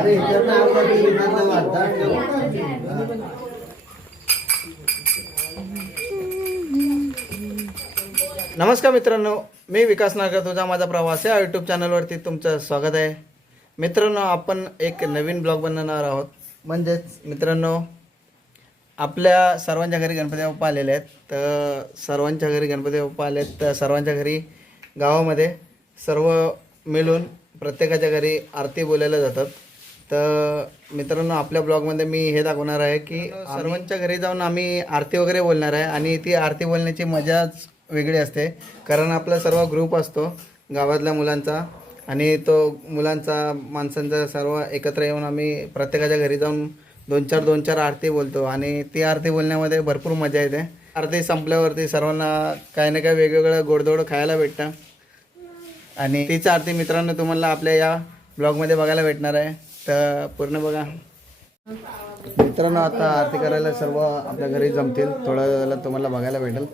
अरे इकडनं आवाज धन्यवाद इकडनं नमस्कार मित्रांनो मी विकास नागर तुझा माझा प्रवास या यूट्यूब चॅनलवरती तुमचं स्वागत आहे. मित्रांनो आपण एक नवीन ब्लॉग बनवणार आहोत. म्हणजेच मित्रांनो आपल्या सर्वांच्या घरी गणपती बाप्पा आलेले आहेत. तर सर्वांच्या घरी गणपती बाप्पा आले आहेत तर सर्वांच्या घरी गावामध्ये सर्व मिळून प्रत्येकाच्या घरी आरती बोलायला जातात. तर मित्रांनो आपल्या ब्लॉगमध्ये मी हे दाखवणार आहे की सर्वांच्या घरी जाऊन आम्ही आरती वगैरे बोलणार आहे आणि ती आरती बोलण्याची मजाच वेगळी असते. कारण आपला सर्व ग्रुप असतो गावातल्या मुलांचा आणि तो मुलांचा माणसांचा सर्व एकत्र येऊन आम्ही प्रत्येकाच्या घरी जाऊन दोन चार दोन चार आरती बोलतो आणि ती आरती बोलण्यामध्ये भरपूर मजा येते. आरती संपल्यावरती सर्वांना काही ना काही वेगवेगळं गोडधोड खायला भेटतं. आणि तीच आरती मित्रांनो तुम्हाला आपल्या या ब्लॉगमध्ये बघायला भेटणार आहे. तर पूर्ण बघा मित्रांनो आता आरती करायला सर्व आपल्या घरी जमतील थोड्या वेळाला तुम्हाला बघायला भेटेल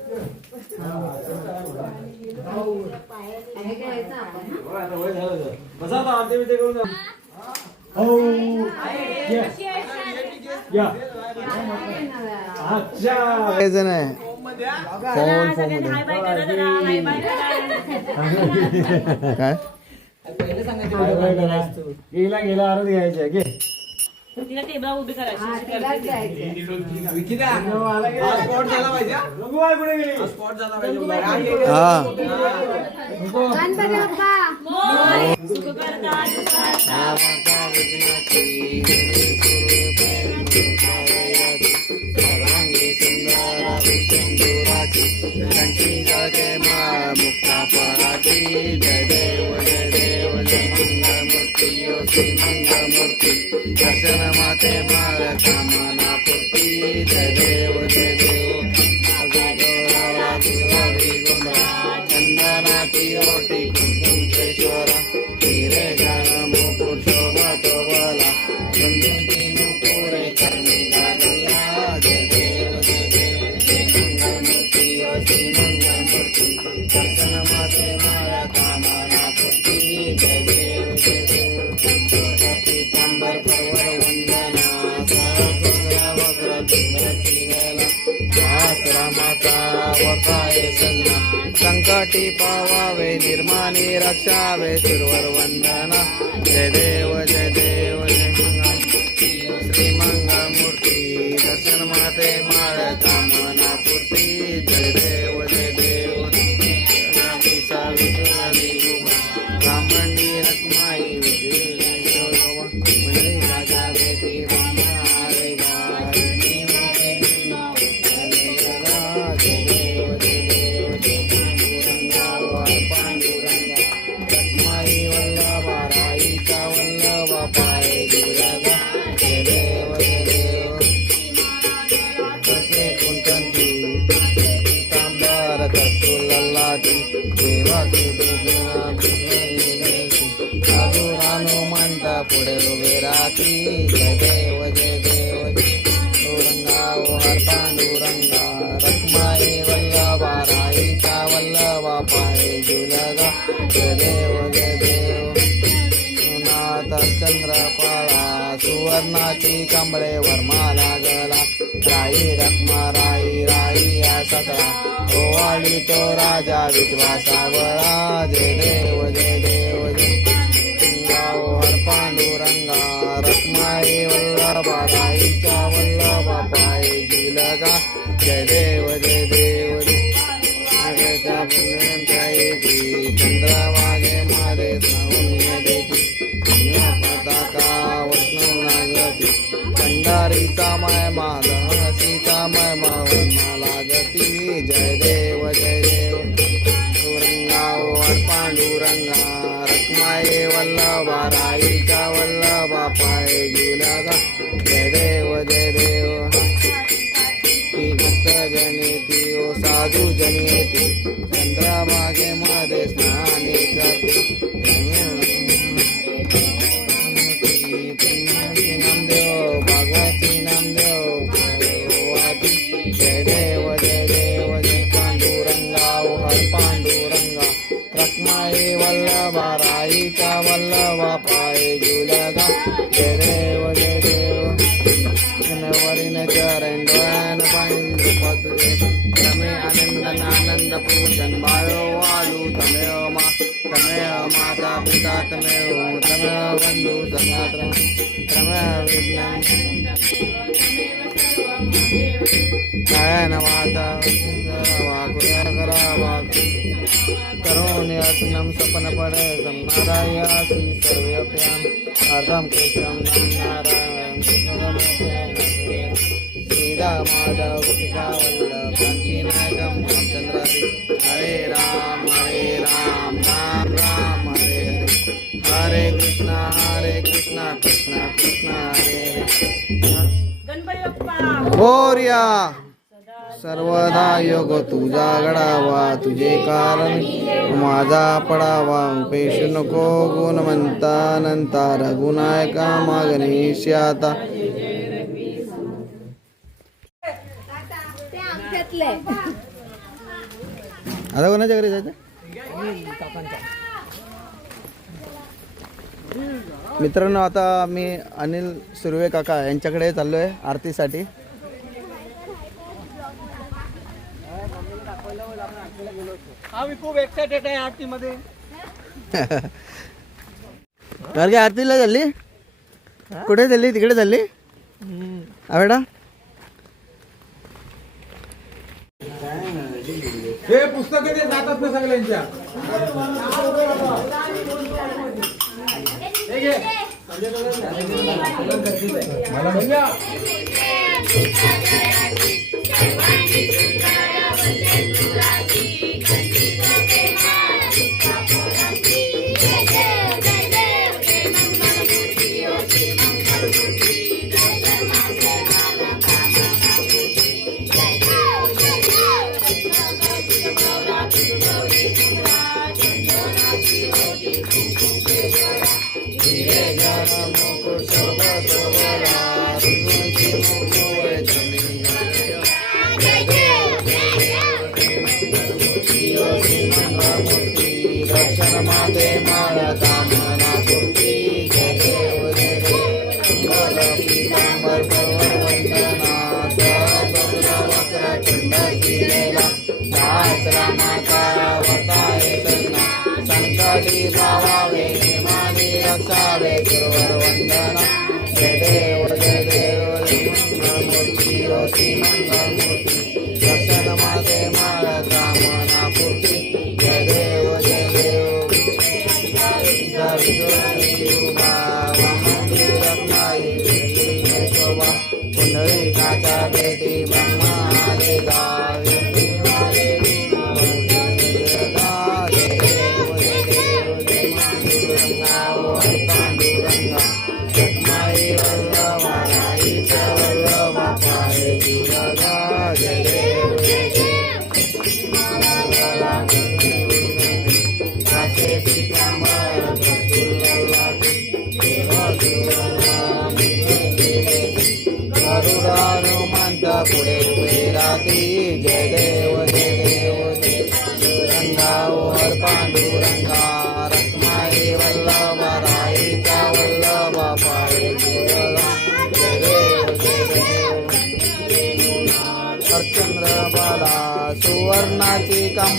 फोन फोन मध्ये काय गेला गेला आरत घ्यायचे घे तिला टेबला उभी करायची नको आहे कुठे संकटी पावावे निर्माणी रक्षावे सुरवर वंदना. जय देव जय देव जय मंगल रानू पुढे उभे राहती. जय देव जय देव दुरंगा ओहर पांडुरंगा. रखमाई वल्लभा राईचा वल्लभा पाय जुलगा. जय देव जय देव. नाथ चंद्रपाळा सुवर्णाची कांबळे वर्मा लागला राई रखमा राई राई या सगळा. ओवाळी तो राजा विधवा सावळा जय देव जय देव जय. पांडुरंगा रखमाई वल्लभा राईच्या वल्लभा पाय जुलगा जय साधू जनेती चंद्रभागे मध्ये विघ्नं कायेन वाचा वाकुरा वाक् करोमि अस्नं सपनपडे संनारायासि सर्वेऽप्याम् अर्धं कृष्णं नारायण श्रीरामाधव गोपिकावल्लभ कान्तिनायकं रामचन्द्रादि। हरे राम हरे राम राम राम हरे हरे। हरे कृष्णा हरे कृष्णा कृष्णा कृष्णा। हरे बाप्पा सर्वदा योग तुझा घडावा तुझे कारण माझा पडावा. पेशू नको गुणवंता नंता रघुनायका मागणेश आता. आता कोणाच्या घरी जायचं? मित्रांनो आता मी अनिल सुर्वे काका यांच्याकडे चाललो आहे आरतीसाठी. आम्ही खूप एक्सायटेड आहे आरतीमध्ये. काय आरतीला चालली? कुठे चालली? तिकडे चालली? बेटा? हे पुस्तक ते जातात ना सगळ्यांच्या. मला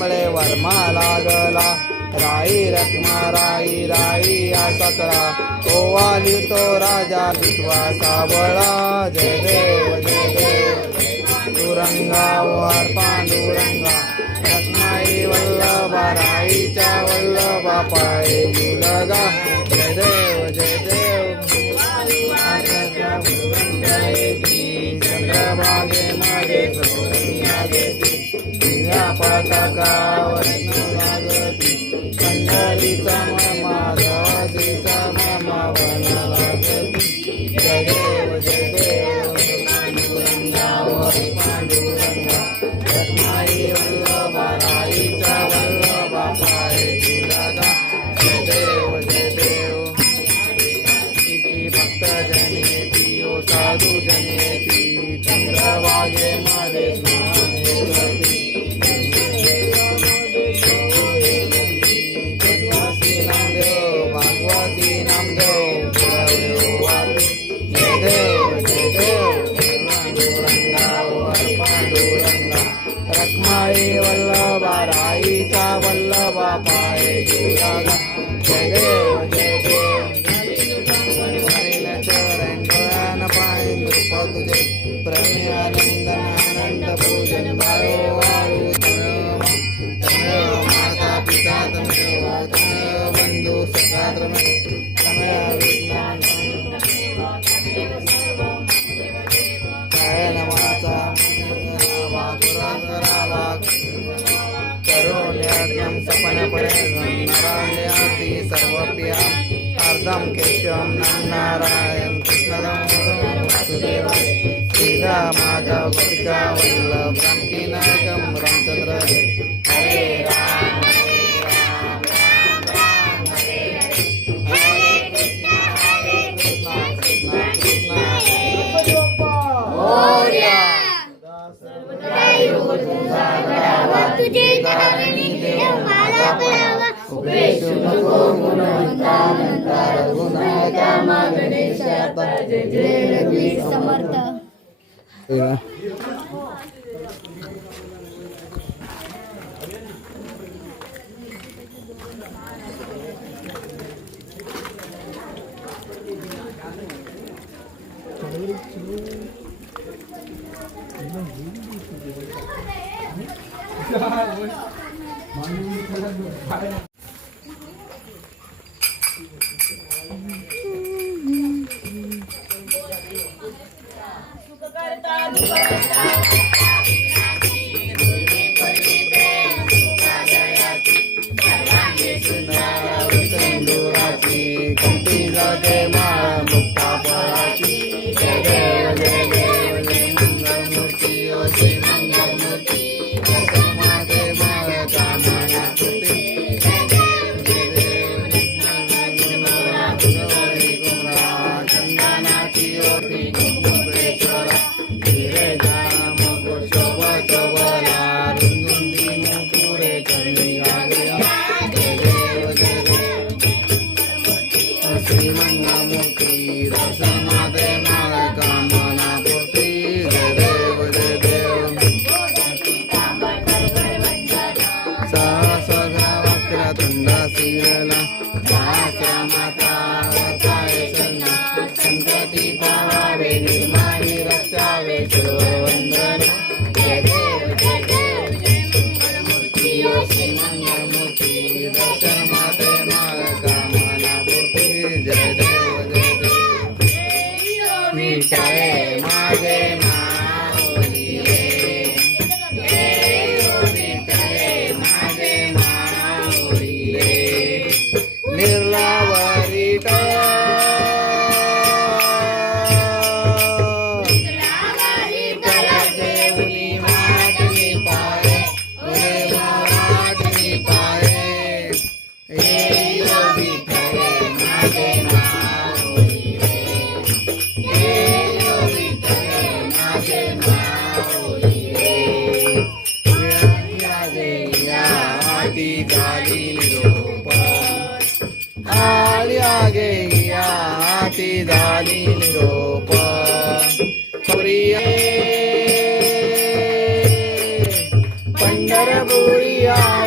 सुवर्णाची वर्मा लागला. राई रत्मा राई राई या सकळा ओवाली तो राजा विश्वासा बळा जय देव जय देव. तुरंगावर पांडुरंगा. रत्माई वल्लभा राईच्या वल्लभा पाय जुलगा जय देव जय देव. चंद्रभागे मागे. देती दिव्या पंढरीचा मामा गावाचा मामा वना श्याम नारायण कृष्णदम वासुदेवाय श्रीरामाजव गोपिका वल्लभ रामकीनायकम रामचंद्र हरे राम तुझे धरणी बनावा वेशू समर्थ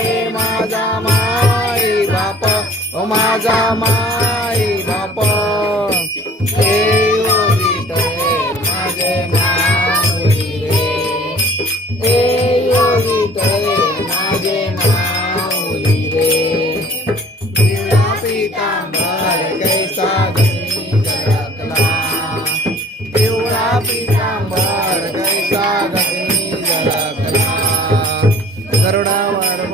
રે મા મા બાપ મા મા para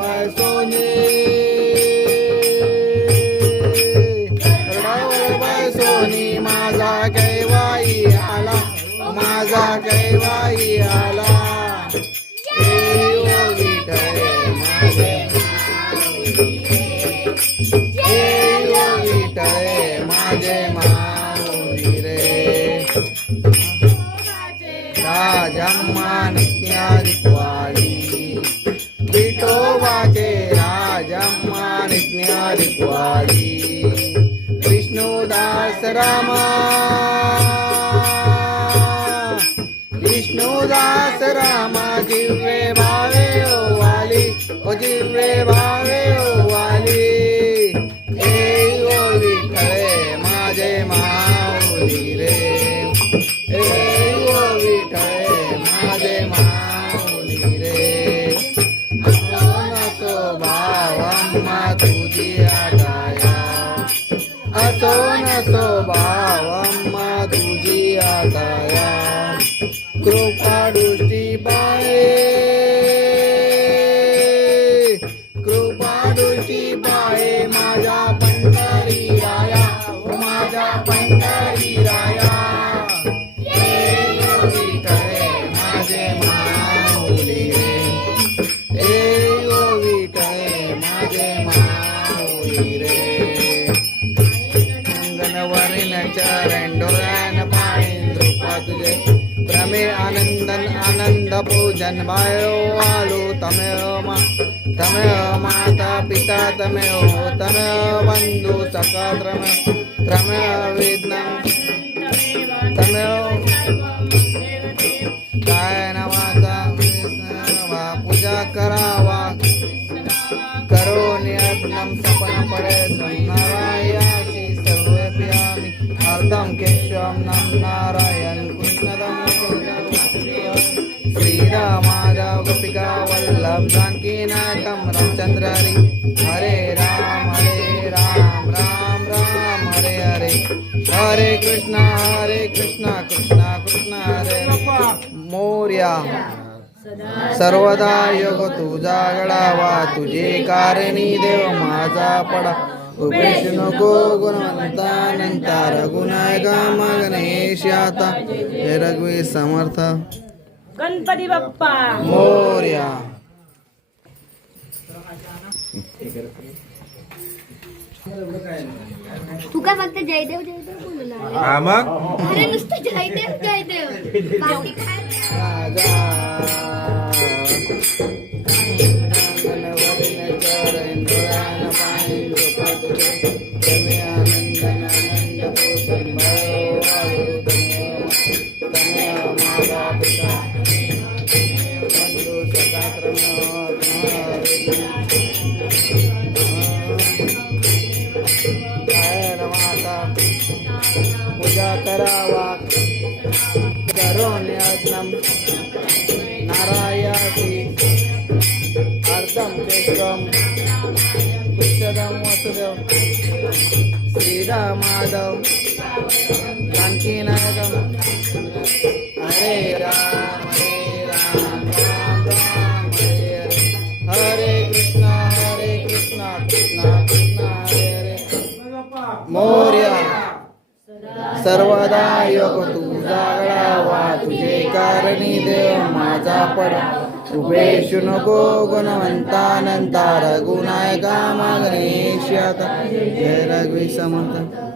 Rama. पूजन भयो आलो तमेव मा तमेव माता पिता तमेव तमेव बंधु सखा त्रमेव श्रीरामाधव गोपिका वल्लभ जानकी रामचंद्र हरे। राम हरे राम राम राम हरे हरे। हरे कृष्णा हरे कृष्णा कृष्णा कृष्णा हरे मौर्या मोर्या सर्वदा योग तुझा गडावा तुझे कारणी देव माझा पडा। उपेश नको गुणवंता नंता रघुनायका गणेश आता रघुवी समर्थ। गणपती बाप्पा मोर्या तू काय फक्त जयदेव जयदेव बोलला हा मग अरे नुसतं जयदेव जयदेव बाकी काय मोर्या। सर्वदा योग तुझा गळावा तुझे कारणी देव माझा पडा. उपेशु नको गुणवंतानंता. रघुनायका मागणेश जय रघुवी समर्थ.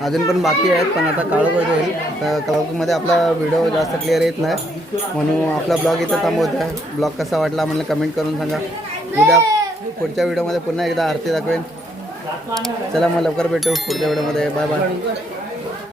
अजून पण बाकी आहेत पण आता काळोख होईल. तर काळोखमध्ये आपला व्हिडिओ जास्त क्लिअर येत नाही. म्हणून आपला ब्लॉग इथं थांबवतो आहे ब्लॉग कसा वाटला म्हणलं कमेंट करून सांगा. उद्या पुढच्या व्हिडिओमध्ये पुन्हा एकदा आरती दाखवेन. चला मग लवकर भेटू पुढच्या व्हिडिओमध्ये बाय बाय